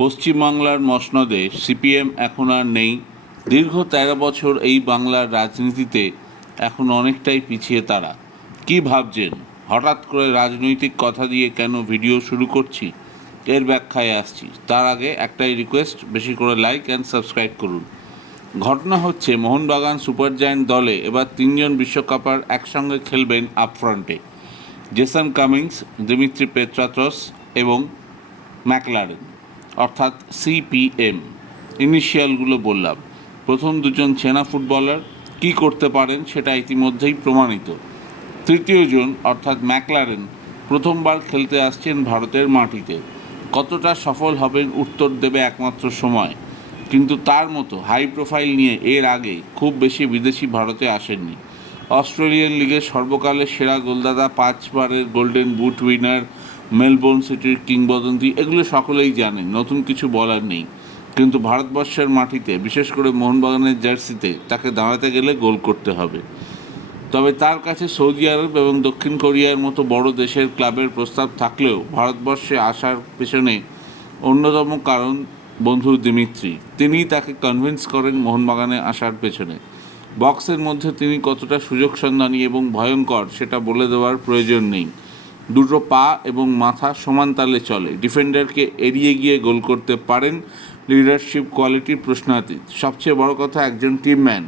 পশ্চিমবাংলার মসনদে সিপিএম এখন আর নেই। দীর্ঘ ১৩ বছর এই বাংলার রাজনীতিতে এখন অনেকটাই পিছিয়ে তারা। কি ভাবছেন? হঠাৎ করে রাজনৈতিক কথা দিয়ে কেন ভিডিও শুরু করছি, এর ব্যাখ্যায় আসছি। তার আগে একটাই রিকোয়েস্ট, বেশি করে লাইক অ্যান্ড সাবস্ক্রাইব করুন। ঘটনা হচ্ছে, মোহনবাগান সুপার জায়ান্ট দলে এবার ৩ বিশ্বকাপার একসঙ্গে খেলবেন আপফ্রন্টে। জেসন কামিংস, দিমিত্রি পেত্রাতস এবং ম্যাকলারেন, অর্থাৎ সিপিএম। ইনিশিয়ালগুলো বললাম। প্রথম দুজন চেনা ফুটবলার, কি করতে পারেন সেটা ইতিমধ্যেই প্রমাণিত। তৃতীয় জন অর্থাৎ ম্যাকলারেন প্রথমবার খেলতে আসছেন ভারতের মাটিতে। কতটা সফল হবেন উত্তর দেবে একমাত্র সময়। কিন্তু তার মতো হাই প্রোফাইল নিয়ে এর আগে খুব বেশি বিদেশি ভারতে আসেননি। অস্ট্রেলিয়ান লিগের সর্বকালের সেরা গোলদাতা, 5বারের গোল্ডেন বুট উইনার, মেলবোর্ন সিটির কিংবদন্তি, এগুলো সকলেই জানেন, নতুন কিছু বলার নেই। কিন্তু ভারতবর্ষের মাটিতে, বিশেষ করে মোহনবাগানের জার্সিতে তাকে দাঁড়াতে গেলে গোল করতে হবে। তবে তার কাছে সৌদি আরব এবং দক্ষিণ কোরিয়ার মতো বড় দেশের ক্লাবের প্রস্তাব থাকলেও ভারতবর্ষে আসার পেছনে অন্যতম কারণ বন্ধু দিমিত্রি। তিনিই তাকে কনভিন্স করেন মোহনবাগানে আসার পেছনে। বক্সের মধ্যে তিনি কতটা সুযোগ সন্ধানী এবং ভয়ঙ্কর সেটা বলে দেওয়ার প্রয়োজন নেই। দুটো পা এবং মাথা সমান তালে চলে, ডিফেন্ডারকে এড়িয়ে গিয়ে গোল করতে পারেন, লিডারশিপ কোয়ালিটির প্রশ্নাতীত। সবচেয়ে বড় কথা, একজন টিমম্যান।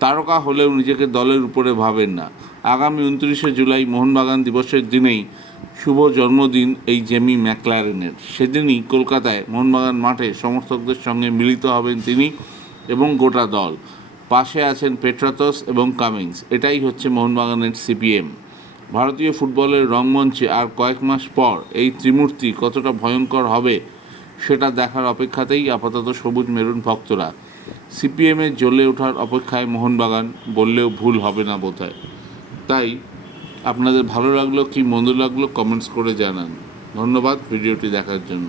তারকা হলেও নিজেকে দলের উপরে ভাবেন না। আগামী 29শে জুলাই মোহনবাগান দিবসের দিনেই শুভ জন্মদিন এই জেমি ম্যাকলারেনের। সেদিনই কলকাতায় মোহনবাগান মাঠে সমর্থকদের সঙ্গে মিলিত হবেন তিনি এবং গোটা দল। পাশে আছেন পেট্রাতস এবং কামিংস। এটাই হচ্ছে মোহনবাগানের সিপিএম। ভারতীয় ফুটবলের রংমঞ্চে আর কয়েক মাস পর এই ত্রিমূর্তি কতটা ভয়ঙ্কর হবে সেটা দেখার অপেক্ষাতেই আপাতত সবুজ মেরুন ভক্তরা। সিপিএমের জ্বলে ওঠার অপেক্ষায় মোহনবাগান বললেও ভুল হবে না বোধহয়। তাই আপনাদের ভালো লাগলো কি মন্দ লাগলো কমেন্টস করে জানান। ধন্যবাদ ভিডিওটি দেখার জন্য।